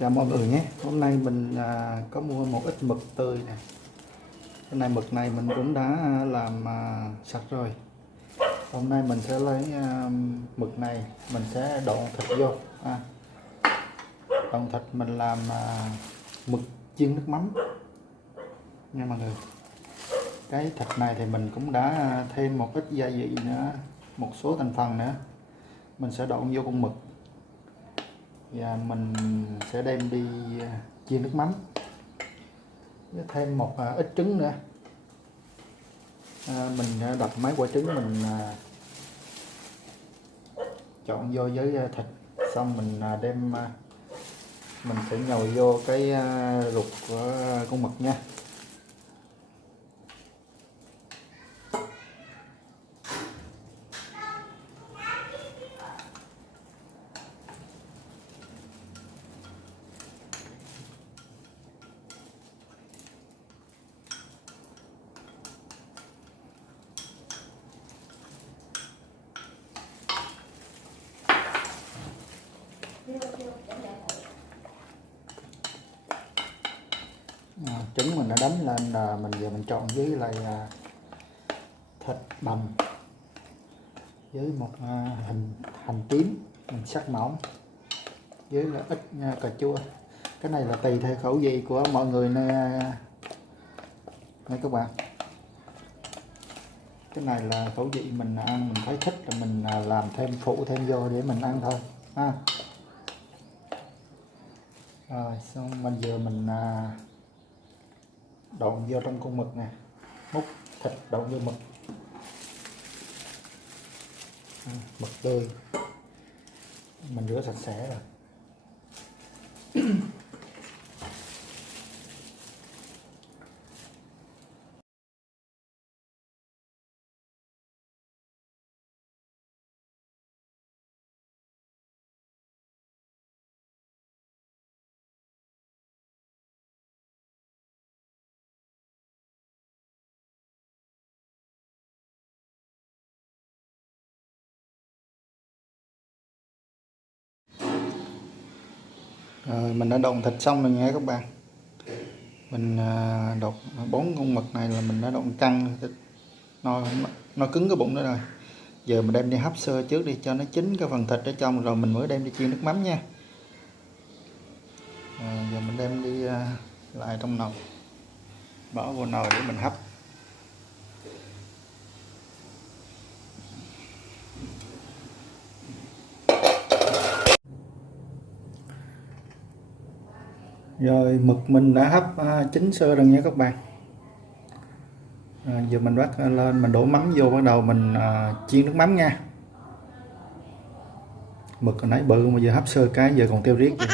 Chào mọi người nhé. Hôm nay mình có mua một ít mực tươi nè. Cái này mực này mình cũng đã làm sạch rồi. Hôm nay mình sẽ lấy mực này, mình sẽ độn thịt vô. Độn thịt mình làm mực chiên nước mắm nha mọi người. Cái thịt này thì mình cũng đã thêm một ít gia vị nữa, một số thành phần nữa. Mình sẽ độn vô con mực và mình sẽ đem đi chiên nước mắm. Với thêm một ít trứng nữa. Mình đập mấy quả trứng mình trộn vô với thịt, xong mình đem mình sẽ nhồi vô cái ruột của con mực nha. Trứng mình đã đánh lên là mình giờ mình trộn với lại thịt bằm với một hành tím mình sắc mỏng với là ít cà chua. Cái này là tùy theo khẩu vị của mọi người nè các bạn. Cái này là khẩu vị mình ăn, mình thấy thích là mình làm thêm phụ thêm vô để mình ăn thôi ha. Rồi xong bây giờ mình độn vô trong con mực nè, múc thịt độn vô mực. Mực tươi mình rửa sạch sẽ rồi. Rồi mình đã độn thịt xong rồi nha các bạn. Mình đột 4 con mực này là mình đã độn căng thịt, nó cứng cái bụng đó rồi. Giờ mình đem đi hấp sơ trước đi cho nó chín cái phần thịt ở trong, rồi mình mới đem đi chiên nước mắm nha. Giờ mình đem đi lại trong nồi, bỏ vô nồi để mình hấp. Rồi mực mình đã hấp chín sơ rồi nha các bạn. Giờ mình bắt lên, mình đổ mắm vô, bắt đầu mình chiên nước mắm nha. Mực hồi nãy bự mà giờ hấp sơ cái giờ còn kêu riết vậy.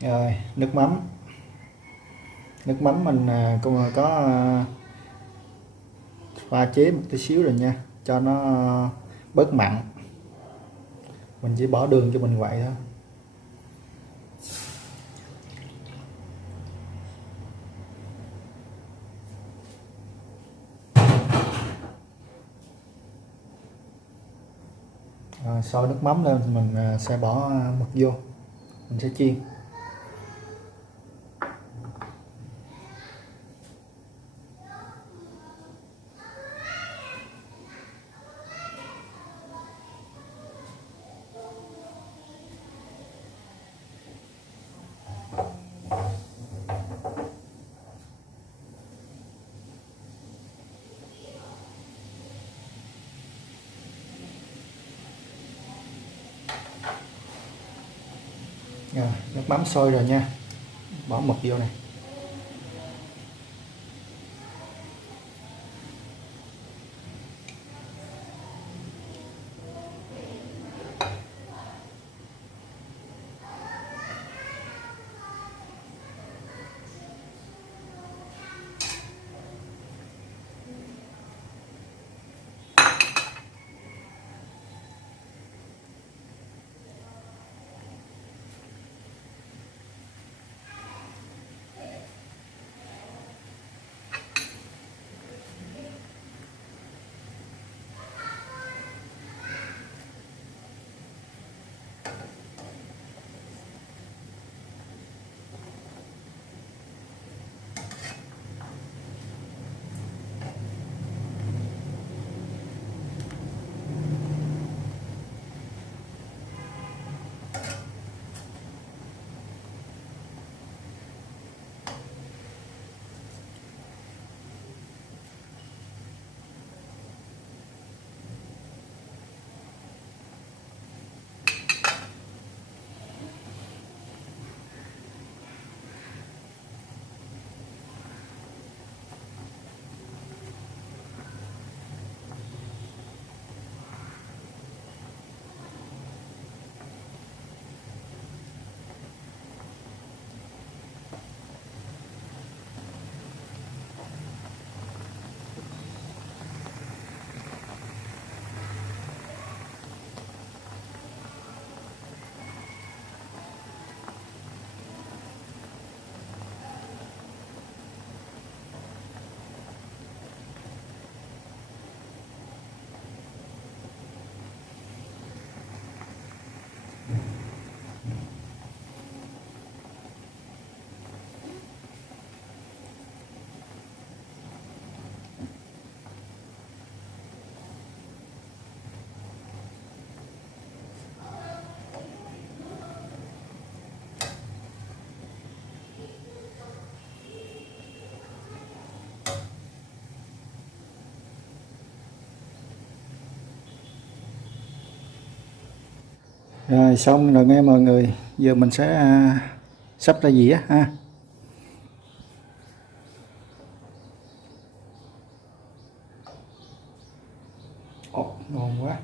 Rồi nước mắm mình cũng có pha chế một tí xíu rồi nha, cho nó bớt mặn. Mình chỉ bỏ đường cho mình quậy thôi. Sôi nước mắm lên mình sẽ bỏ mực vô, mình sẽ chiên. Rồi, nước mắm sôi rồi nha, bỏ mực vô này. Rồi xong rồi nghe mọi người, giờ mình sẽ sắp ra dĩa ha. Ồ, ngon quá,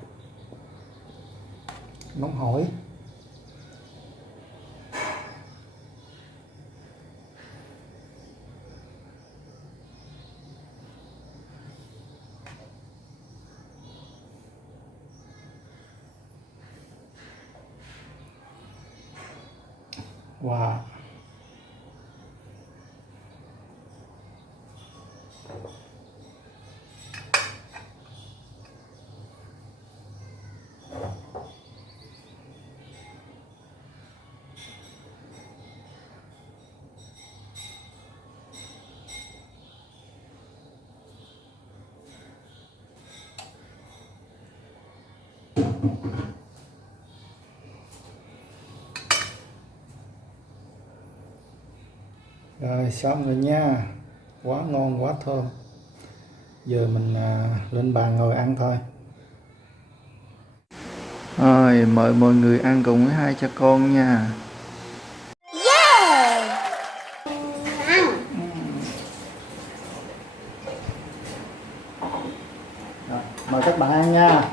nóng hổi. Wow. Rồi xong rồi nha, quá ngon quá thơm. Giờ mình lên bàn ngồi ăn thôi. Rồi mời mọi người ăn cùng với hai cha con nha. Rồi, mời các bạn ăn nha.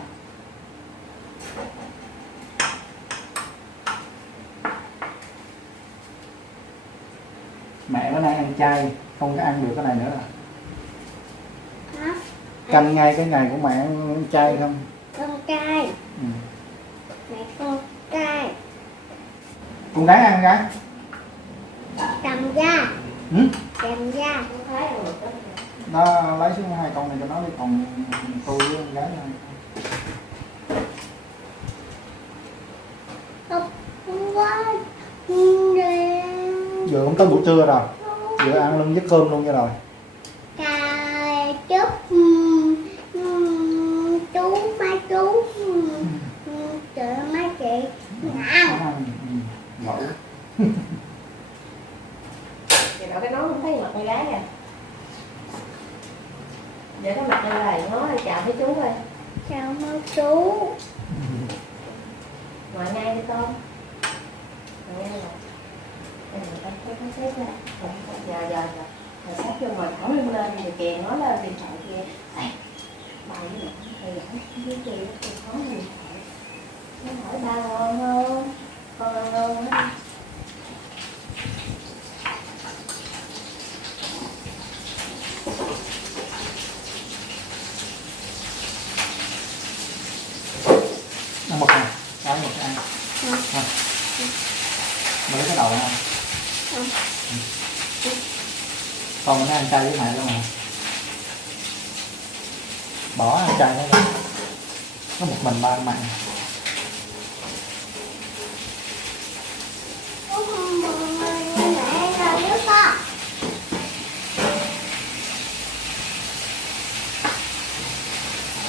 Mẹ bữa nay ăn chay, không có ăn được cái này nữa rồi. Canh ngay cái ngày của mẹ ăn chay không? Con trai. Mẹ con trai. Con gái ăn gái. Cầm da. Cầm da. Nó lấy xuống hai con này cho nó đi, còn tôi với con gái ăn. Không có. Giờ cũng tới buổi trưa rồi, giờ ăn lưng với cơm luôn nha rồi. Cà chúc chú mấy chú chợ mấy chị ăn. Lẩu. Vậy đâu cái nón không thấy mặt con gái à? Để cái mặt lên này nó chào với chú ơi. Chào mấy chú. Ngoài ngay đi con. Ngoài ngay rồi. Người ta thấy ra. Giờ rồi sát vô ngồi thẳng lưng lên thì kìa nói lên điện thoại kia. Bài với lại thầy hỏi với chị có điện thoại. Nó hỏi ba ngon không? Con ăn ngon không? Ăn một này, cái một cái ăn. Mới cái đầu ăn. Con nó ăn chay với mẹ luôn mà. Bỏ ăn chay đó. Có một mình ba mặn.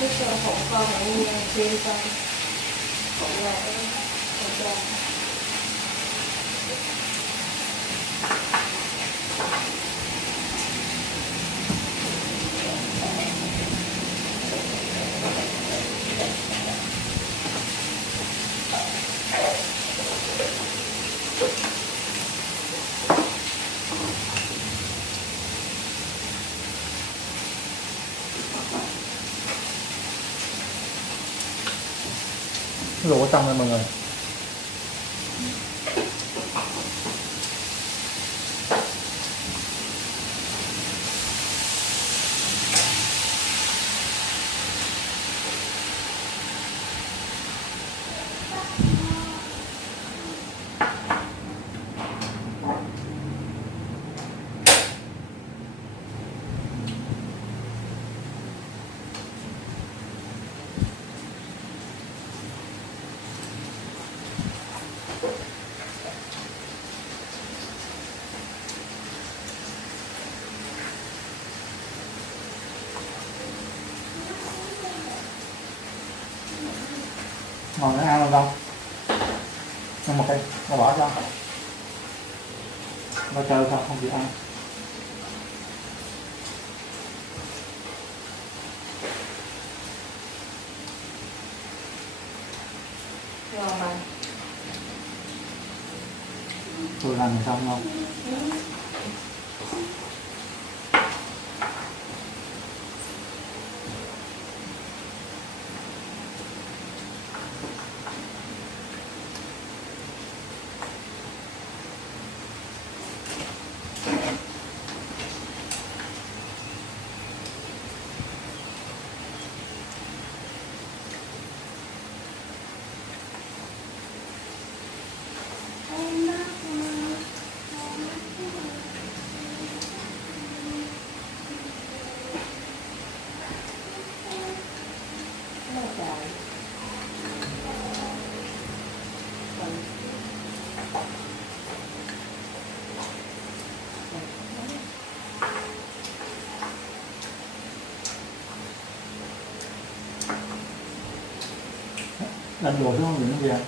Chứ phụ con là như riêng con. Phụ là con trai. Luộc ở trong đây mọi người. Ngon nữa ăn luôn không? Ăn một cây, nó bỏ cho. Nó chơi không, không chịu ăn. Ngon mà. Tôi làm xong không? Anh đổ xuống không? Đừng nó ra.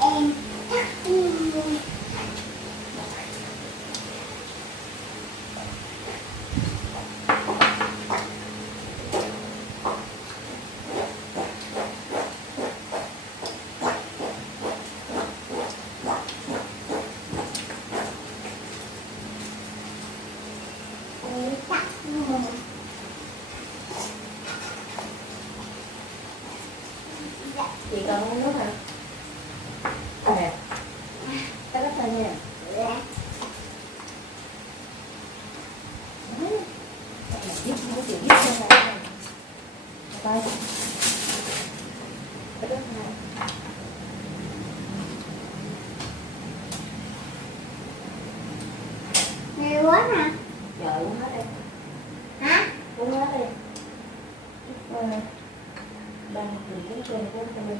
Em chắc Chị cần uống nước hả? Nè, cái đất này nha. Viết không chị viết ra này. Tay. Cái đất này. nhiều quá nè. Giờ uống hết đi. Hả? Uống hết đi. Đang tìm cái trên của mình.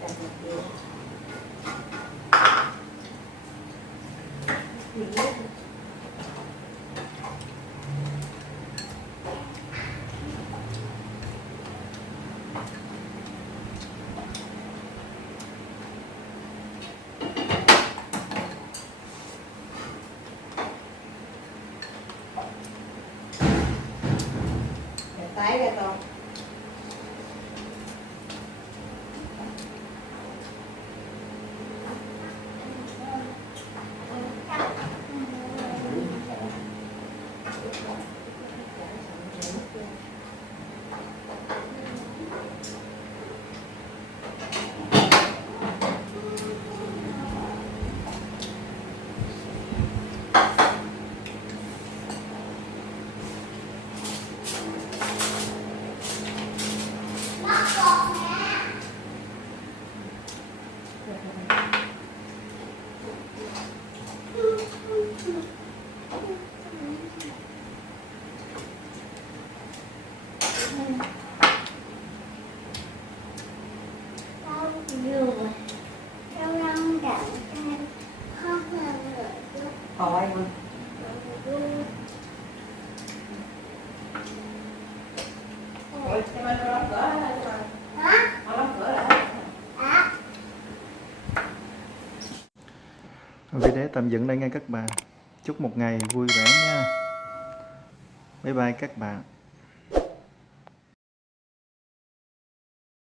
Đặt một điều. Tái ra con. Đau nhiều đau răng đau tay khó hơn rồi. Hỏi mình. Ủa, cho bên nó đóng cửa hả? Hả? Nó đóng cửa lại. Hả? Video tạm dừng đây nha các bạn. Chúc một ngày vui vẻ nha. Bye bye các bạn.